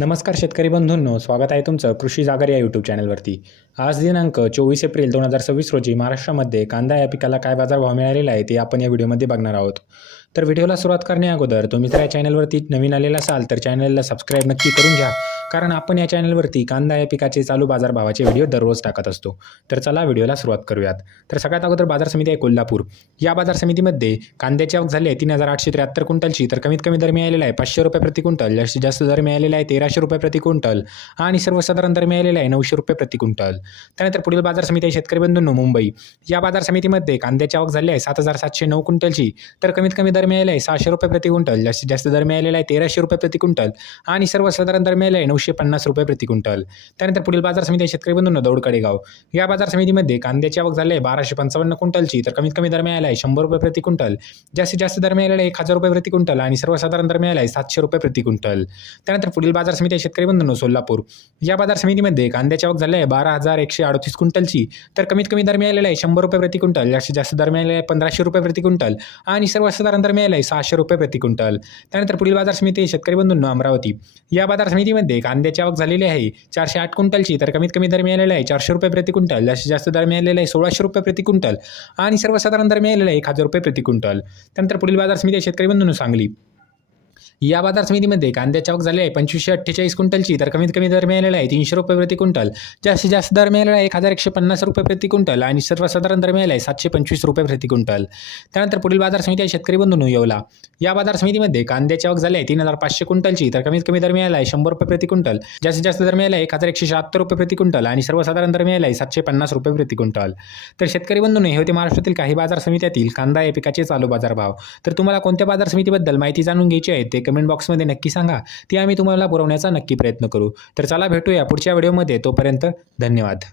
नमस्कार शेतकरी बंधूंनो, स्वागत आहे तुमचं कृषी जागर या यूट्यूब चॅनलवरती। आज दिनांक 24 एप्रिल 2026 रोजी महाराष्ट्रामध्ये कांदा या पिकाला काय बाजारभाव मिळालेला आहे ते आपण या व्हिडिओमध्ये बघणार आहोत। तर व्हिडिओला सुरुवात करण्याअगोदर तुम्ही जर या चॅनलवरती नवीन आलेला असाल तर चॅनलला सबस्क्राईब नक्की करून घ्या, कारण आपण या चॅनलवरती कांदा या पिकाचे चालू बाजारभावाचे व्हिडिओ दररोज टाकत असतो। तर चला व्हिडिओला सुरुवात करूयात। तर सगळ्यात अगोदर बाजार समिती आहे कोल्हापूर। या बाजार समितीमध्ये कांद्याची आवक झाली आहे 3873 क्विंटलची। तर कमीत कमी दर मिळालेला आहे 500 रुपये प्रति क्विंटल, जास्तीत जास्त दर मिळालेला आहे 1300 रुपये प्रति क्विंटल आणि सर्वसाधारण दर मिळालेला आहे 900 रुपये प्रति क्विंटल। त्यानंतर पुढील बाजार समिती आहे शेतकरी बंधूंनो मुंबई। या बाजार समितीमध्ये कांद्याची आवक झाली आहे 7709 क्विंटलची। तर कमीत कमी दर मिळालेला आहे 600 रुपये प्रति क्विंटल, जास्तीत जास्त दर मिळालेला आहे 1300 रुपये प्रति क्विंटल आणि सर्वसाधारण दर मिळालेला आहे 950 रुपये प्रति क्विंटल। त्यानंतर पुढील बाजार समिती आहे शेतकरी बंधूंनो दौडकडेगाव। या बाजार समितीमध्ये कांद्याची आवक झाली आहे 1255 क्विंटलची। तर कमीत कमी दर मिळाला आहे 100 रुपये प्रति क्विंटल, जास्तीत जास्त दर मिळालेला आहे 1000 रुपये प्रति क्विंटल आणि सर्वसाधारण दर मिळाला आहे 700 रुपये प्रति क्विंटल। त्यानंतर पुढील बाजार समिती आहे शेतकरी बंधूंनो सोलापूर। या बाजार समितीमध्ये कांद्याची आवक झाली आहे 12138 क्विंटलची। तर कमीत कमी दर मिळालेला आहे 100 रुपये प्रति क्विंटल, जास्तीत जास्त दर मिळालेला आहे 1500 रुपये प्रति क्विंटल आणि सर्वसाधारण दर मिळाला आहे 600 रुपये प्रति क्विंटल। त्यानंतर पुढील बाजार समिती आहे शेतकरी बंधूंनो अमरावती। या बाजार समितीमध्ये कांद्याची आवक झालेली आहे 408 क्विंटलची। तर कमीत कमी दर मिळालेला आहे 400 रुपये प्रति क्विंटल, जास्तीत जास्त दर मिळालेला आहे 1600 रुपये प्रति क्विंटल आणि सर्वसाधारण दर मिळालेला आहे 1000 रुपये प्रति क्विंटल। त्यानंतर पुढील बाजार समिती आहे शेतकरी बंधूंनो सांगली। या बाजार समितीमध्ये कांद्याची आवक झाली आहे 2548 क्विंटलची। तर कमीत कमी दर मिळालेला आहे 300 रुपये प्रति क्विंटल, जास्तीत जास्त दर मिळालेला आहे 1150 रुपये प्रति क्विंटल आणि सर्वसाधारण दर मिळाला आहे 725 रुपये प्रति क्विंटल। त्यानंतर पुढील बाजार समिती आहे शेतकरी बंधूंनो येवला। या बाजार समितीमध्ये कांद्याची आवक झाली आहे 3500 क्विंटलची। तर कमीत कमी दर मिळाला आहे 100 रुपये प्रति क्विंटल, जास्तीत जास्त दर मिळाला आहे 1176 रुपये प्रति क्विंटल आणि सर्वसाधारण दर मिळाला आहे 750 रुपये प्रति क्विंटल। तर शेतकरी बंधूंनो हे होते महाराष्ट्रातील काही बाजार समित्यातील कांदा या पिकाचे चालू बाजारभाव। तर तुम्हाला कोणत्या बाजार समितीबद्दल माहिती जाणून घ्यायची आहे ते कमेंट बॉक्समध्ये नक्की सांगा, ती आम्ही तुम्हाला पुरवण्याचा नक्की प्रयत्न करू। तर चला भेटूया पुढच्या व्हिडिओमध्ये, तोपर्यंत धन्यवाद।